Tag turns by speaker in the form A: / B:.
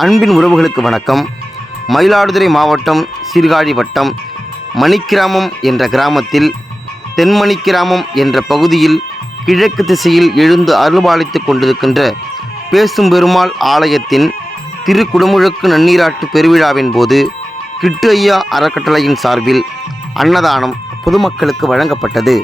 A: அன்பின் உறவுகளுக்கு வணக்கம். மயிலாடுதுறை மாவட்டம் சீர்காழி வட்டம் மணிக்கிராமம் என்ற கிராமத்தில் தென்மணிக்கிராமம் என்ற பகுதியில் கிழக்கு திசையில் எழுந்து அருள்பாலித்து கொண்டிருக்கின்ற பேசும் பெருமாள் ஆலயத்தின் திருக்குடமுழுக்கு நன்னீராட்டு பெருவிழாவின் போது கிட்டு ஐயா அறக்கட்டளையின் சார்பில் அன்னதானம் பொதுமக்களுக்கு வழங்கப்பட்டது.